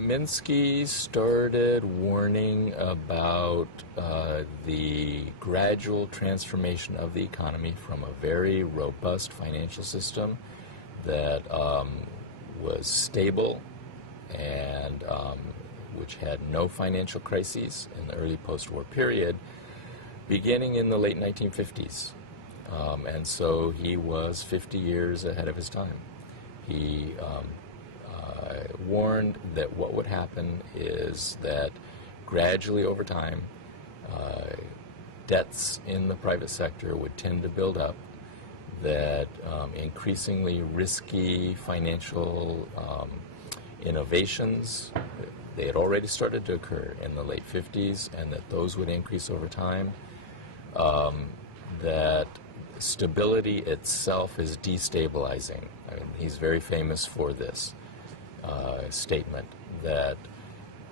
Minsky started warning about the gradual transformation of the economy from a very robust financial system that was stable and which had no financial crises in the early post-war period, beginning in the late 1950s. And so he was 50 years ahead of his time. He warned that what would happen is that gradually over time, debts in the private sector would tend to build up, that increasingly risky financial innovations, they had already started to occur in the late 50s, and that those would increase over time, that stability itself is destabilizing. I mean, he's very famous for this statement that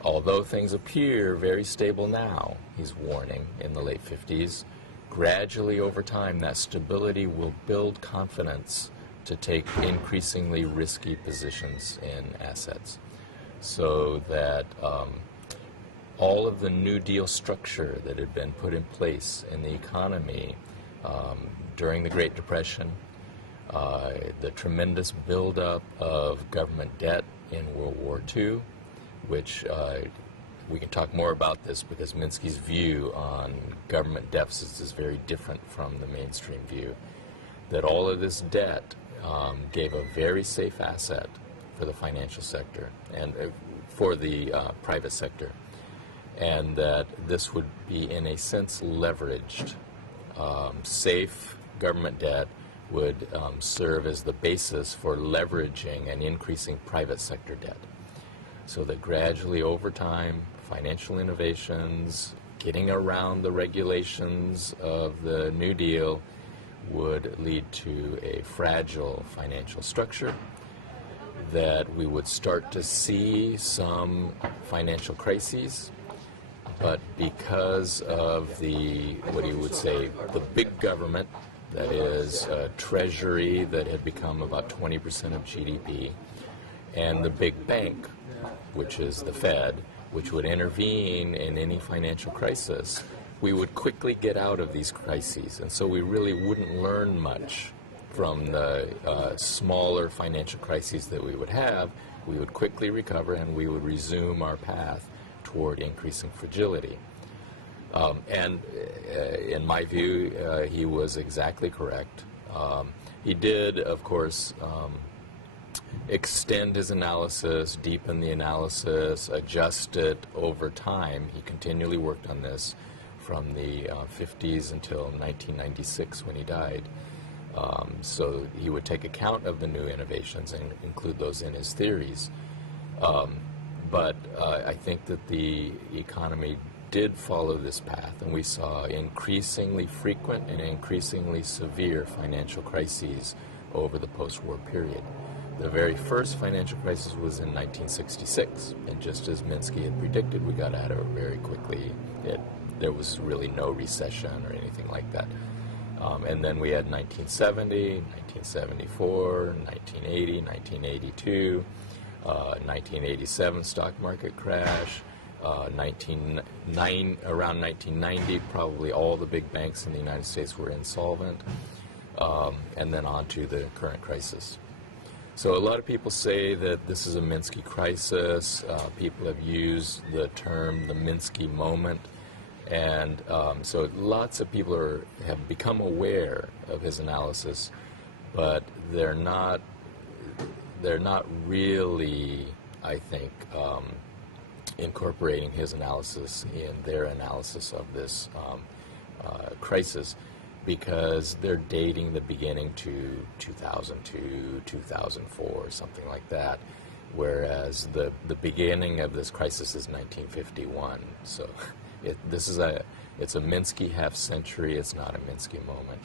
although things appear very stable now, he's warning in the late 50s, gradually over time that stability will build confidence to take increasingly risky positions in assets. So that all of the New Deal structure that had been put in place in the economy during the Great Depression, the tremendous buildup of government debt in World War II, which we can talk more about this because Minsky's view on government deficits is very different from the mainstream view, that all of this debt gave a very safe asset for the financial sector and for the private sector, and that this would be in a sense leveraged. Safe government debt would serve as the basis for leveraging and increasing private sector debt. So that gradually over time, financial innovations, getting around the regulations of the New Deal would lead to a fragile financial structure, that we would start to see some financial crises, but because of the, what he would say, the big government, that is a treasury that had become about 20% of GDP, and the big bank, which is the Fed, which would intervene in any financial crisis, we would quickly get out of these crises. And so we really wouldn't learn much from the smaller financial crises that we would have. We would quickly recover and we would resume our path toward increasing fragility. And in my view, he was exactly correct. He did, of course, extend his analysis, deepen the analysis, adjust it over time. He continually worked on this from the 50s until 1996 when he died. So he would take account of the new innovations and include those in his theories. But I think that the economy did follow this path, and we saw increasingly frequent and increasingly severe financial crises over the post-war period. The very first financial crisis was in 1966, and just as Minsky had predicted, we got out of it very quickly. There was really no recession or anything like that. And then we had 1970, 1974, 1980, 1982, 1987 stock market crash, around 1990, probably all the big banks in the United States were insolvent, and then on to the current crisis. So a lot of people say that this is a Minsky crisis. People have used the term the Minsky moment, and so lots of people have become aware of his analysis, but they're not really, I think, incorporating his analysis in their analysis of this crisis, because they're dating the beginning to 2002, 2004, something like that, whereas the beginning of this crisis is 1951. So it's a Minsky half century. It's not a Minsky moment.